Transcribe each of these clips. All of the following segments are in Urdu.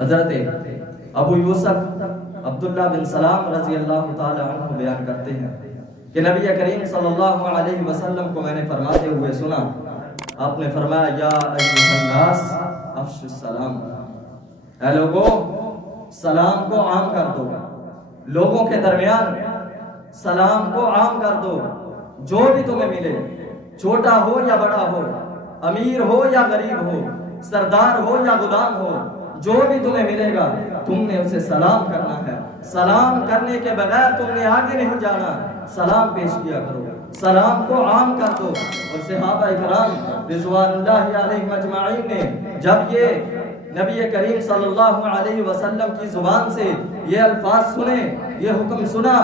حضرت ابو یوسف عبداللہ بن سلام رضی اللہ تعالی عنہ بیان کرتے ہیں کہ نبی کریم صلی اللہ علیہ وسلم کو میں نے فرماتے ہوئے سنا، آپ نے فرمایا یا ایھا الناس افشوا السلام، اے لوگوں سلام کو عام کر دو، لوگوں کے درمیان سلام کو عام کر دو، جو بھی تمہیں ملے، چھوٹا ہو یا بڑا ہو، امیر ہو یا غریب ہو، سردار ہو یا غلام ہو، جو بھی تمہیں ملے گا تم نے اسے سلام کرنا ہے، سلام کرنے کے بغیر تم نے آگے نہیں جانا، سلام پیش کیا کرو، سلام کو عام کر دو۔ اور صحابہ کرام رضوان اللہ علیہم اجمعین نے جب یہ نبی کریم صلی اللہ علیہ وسلم کی زبان سے یہ الفاظ سنے، یہ حکم سنا،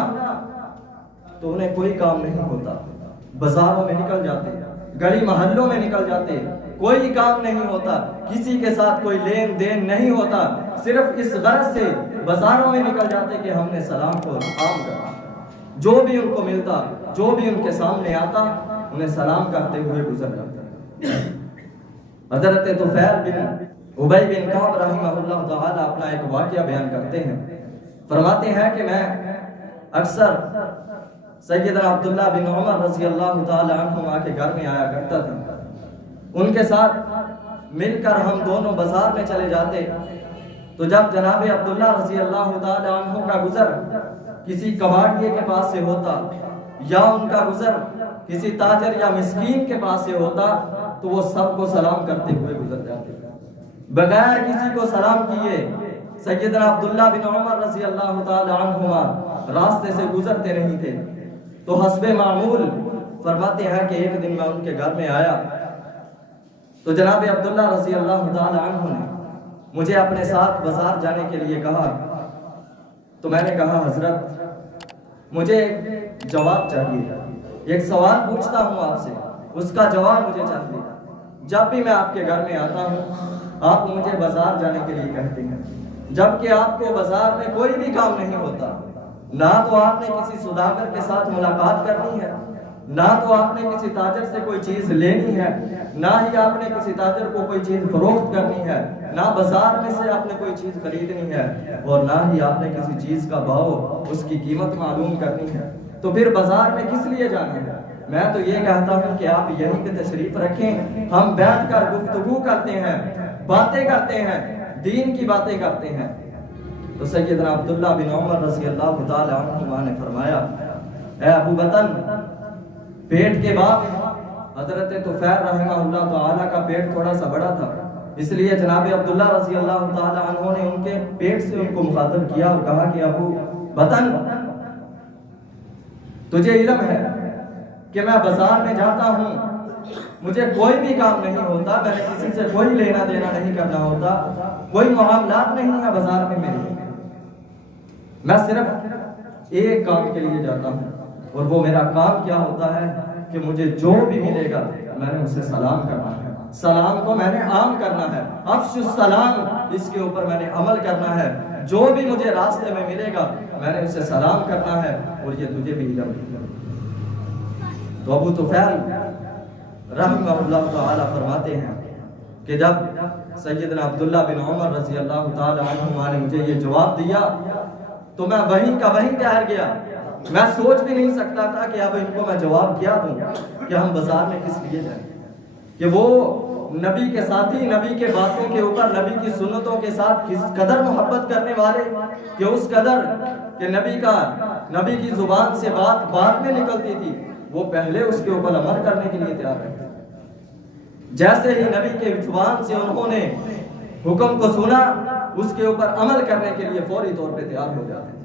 تو انہیں کوئی کام نہیں ہوتا، بازاروں میں نکل جاتے، گلی محلوں میں نکل جاتے، کوئی کام نہیں ہوتا، کسی کے ساتھ کوئی لین دین نہیں ہوتا، صرف اس غرض سے بازاروں میں نکل جاتے کہ ہم نے سلام کو عام کرنا، جو بھی ان کو ملتا، جو بھی ان کے سامنے آتا انہیں سلام کرتے ہوئے گزر جاتا۔ حضرت طفیل بن ابی بن کعب رحمہ اللہ تعالی اپنا ایک واقعہ بیان کرتے ہیں، فرماتے ہیں کہ میں اکثر سیدنا عبداللہ بن عمر رضی اللہ تعالی عنہما کے گھر میں آیا کرتا تھا، ان کے ساتھ مل کر ہم دونوں بازار میں چلے جاتے، تو جب جناب عبداللہ رضی اللہ تعالی عنہ کا گزر کسی کباڑیے کے پاس سے ہوتا یا ان کا گزر کسی تاجر یا مسکین کے پاس سے ہوتا تو وہ سب کو سلام کرتے ہوئے گزر جاتے، بغیر کسی کو سلام کیے سیدنا عبداللہ بن عمر رضی اللہ تعالی عنہما راستے سے گزرتے نہیں تھے۔ تو حسب معمول فرماتے ہیں کہ ایک دن میں ان کے گھر میں آیا تو جناب عبداللہ رضی اللہ تعالی عنہ نے مجھے اپنے ساتھ بازار جانے کے لیے کہا، تو میں نے کہا حضرت مجھے جواب چاہیے، ایک سوال پوچھتا ہوں آپ سے، اس کا جواب مجھے چاہیے، جب بھی میں آپ کے گھر میں آتا ہوں آپ مجھے بازار جانے کے لیے کہتے ہیں، جبکہ آپ کو بازار میں کوئی بھی کام نہیں ہوتا، نہ تو آپ نے کسی سوداگر کے ساتھ ملاقات کرنی ہے، نہ تو آپ نے کسی تاجر سے کوئی چیز لینی ہے، نہ ہی آپ نے کسی تاجر کو کوئی چیز فروخت کرنی ہے، نہ بازار میں سے آپ نے کوئی چیز خریدنی ہے، اور نہ ہی آپ نے کسی چیز کا بھاؤ اس کی قیمت معلوم کرنی ہے، تو پھر بازار میں کس لیے جانا ہے؟ میں تو یہ کہتا ہوں کہ آپ یہیں پہ تشریف رکھیں، ہم بیٹھ کر گفتگو کرتے ہیں، باتیں کرتے ہیں، دین کی باتیں کرتے ہیں۔ تو سیدنا عبداللہ بن عمر رضی اللہ تعالی عنہ نے فرمایا، اے ابو بطن، پیٹ کے باپ حضرت طفیل رحمہ اللہ تعالی کا پیٹ تھوڑا سا بڑا تھا، اس لیے جناب عبداللہ رضی اللہ تعالی عنہ نے ان کے پیٹ سے ان کو مخاطب کیا اور کہا کہ ابو بطن، تجھے علم ہے کہ میں بازار میں جاتا ہوں، مجھے کوئی بھی کام نہیں ہوتا، میں نے کسی سے کوئی لینا دینا نہیں کرنا ہوتا، کوئی معاملات نہیں ہے بازار میں میرے، میں صرف ایک کام کے لیے جاتا ہوں، اور وہ میرا کام کیا ہوتا ہے کہ مجھے جو بھی ملے گا میں نے اسے سلام کرنا ہے، سلام کو میں نے عام کرنا ہے، افشوا السلام، اس کے اوپر میں نے عمل کرنا ہے، جو بھی مجھے راستے میں ملے گا میں نے اسے سلام کرنا ہے، اور یہ تجھے بھی علم ہے۔ تو ابو طفیل رحمہ اللہ تعالی فرماتے ہیں کہ جب سیدنا عبداللہ بن عمر رضی اللہ تعالی عنہ نے مجھے یہ جواب دیا تو میں وہیں کا وہیں ٹھہر گیا، میں سوچ بھی نہیں سکتا تھا کہ اب ان کو میں جواب کیا دوں کہ ہم بازار میں کس لیے جائیں، کہ وہ نبی کے ساتھی، نبی کے باتوں کے اوپر، نبی کی سنتوں کے ساتھ کس قدر محبت کرنے والے کہ اس قدر کہ نبی کی زبان سے بات بعد میں نکلتی تھی، وہ پہلے اس کے اوپر عمل کرنے کے لیے تیار رہتے، جیسے ہی نبی کے زبان سے انہوں نے حکم کو سنا اس کے اوپر عمل کرنے کے لیے فوری طور پہ تیار ہو جاتے۔